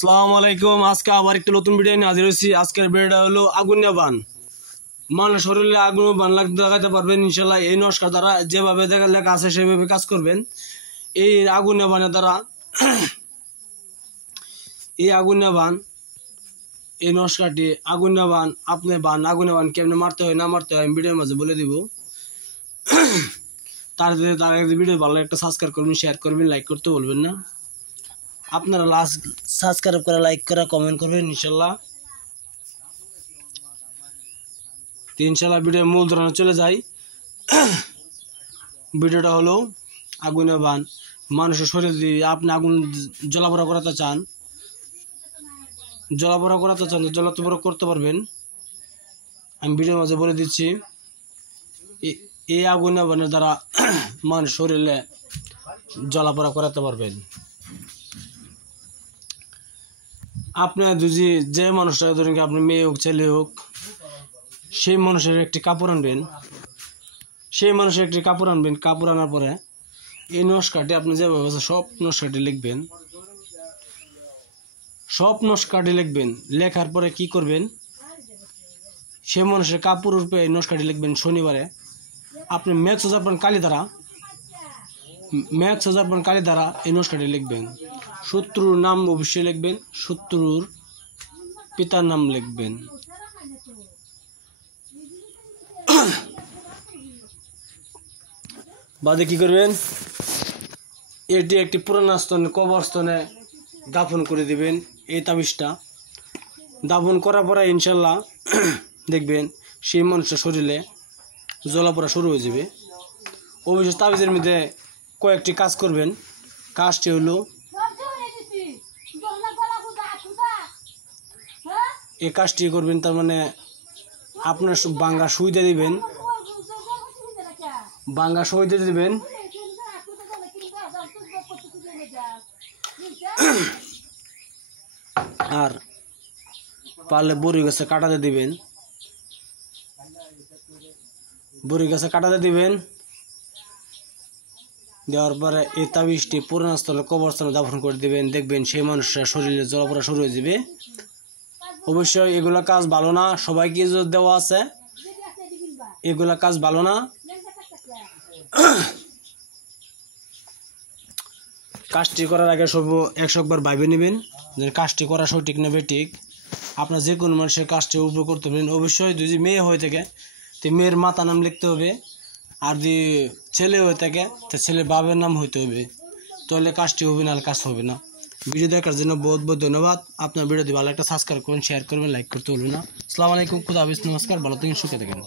আসসালামু আলাইকুম। আজকে আবার একটা নতুন ভিডিও নিয়ে হাজির হয়েছি। আজকের ভিডিওটা হলো আগুনে বান। মানুষ শরীরে আগুন বান লাগাতে পারবেন ইনশাল্লাহ। এই নস্কার দ্বারা যেভাবে লেখা আছে সেভাবে কাজ করবেন। এই আগুনে বানের দ্বারা এই আগুনে বান, এই নস্কারটি আগুনে বান, আপনি বান আগুনে বান কেমনে মারতে হয় না মারতে হয় আমি ভিডিওর মাঝে বলে দিব। তার ভিডিও ভালো একটা সাবস্ক্রাইব করবেন, শেয়ার করবেন, লাইক করতে বলবেন না। আপনারা লাস্ট সাবস্ক্রাইব করা, লাইক করা, কমেন্ট করবেন ইনশাল্লাহ। ইনশাল্লাহ ভিডিওর মূল ধারণা চলে যাই। ভিডিওটা হলো আগুনে বান। মানুষের শরীর দিয়ে আপনি আগুন জ্বলাপোড়া করাতে চান, জ্বলাপোড়া করতে পারবেন। আমি ভিডিওর মাঝে বলে দিচ্ছি। এই আগুনে বানের দ্বারা মানুষ শরীরে জ্বলাপোড়া করাতে পারবেন। আপনার যদি যে মানুষটা ধরেন আপনার মেয়ে হোক ছেলে হোক, সেই মানুষের একটি কাপড় আনবেন। কাপড় আনার পরে এই নস্কারটি আপনি যেভাবে সব নস্কারটি লিখবেন। লেখার পরে কি করবেন, সেই মানুষের কাপড় রূপে এই নস্কারটি লিখবেন। শনিবারে আপনি ম্যাক্স হাজার কালি দ্বারা এই নস্কারটি লিখবেন। শত্রুর নাম অবশ্যই লিখবেন, শত্রুর পিতার নাম লিখবেন। বাদে কি করবেন, এটি একটি পুরানো স্থানে, কবরস্থানে দাফন করে দিবেন। এই তাবিজটা দাফন করার পরে ইনশাল্লাহ দেখবেন সেই মানুষের শরীরে জ্বলাপোড়া শুরু হয়ে যাবে। অবশ্যই তাবিজের মধ্যে কয়েকটি কাজ করবেন। কাজটি হলো, এই কাজটি করবেন, তার মানে আপনার বাঙ্গা সুইদা দিবেন, আর পারলে বড়ি গাছে কাটাতে দিবেন। দেওয়ার পরে এই তাবিজটি পুরানো স্থলে কবরস্থানে দাফন করে দিবেন। দেখবেন সেই মানুষের শরীরে জ্বলাপোড়া শুরু হয়ে যাবে। অবশ্যই এগুলা কাজ ভালো না, সবাইকে দেওয়া আছে, এগুলা কাজ ভালো না। কাজটি করার আগে 100 বার ভাইবে নেবেন যে কাজটি করা সঠিক নেবে ঠিক। আপনার যে কোনো মানুষের কাজটি উপর করতে পারেন। অবশ্যই যদি মেয়ে হয়ে থাকে তো মেয়ের মাতা নাম লিখতে হবে, আর যদি ছেলে হয়ে থাকে তো ছেলের বাবার নাম হইতে হবে, তাহলে কাজটি হবে না, কাজ হবে না। ভিডিও দেখার জন্য বহুত বহুত ধন্যবাদ। আপনার ভিডিওটি ভালো একটা সাবস্ক্রাইব করবেন, শেয়ার করবেন, লাইক করতে বলবেন না। আসসালামু আলাইকুম, খুদা হাফেজ, নমস্কার, ভালো থাকেন, সুখে থাকেন।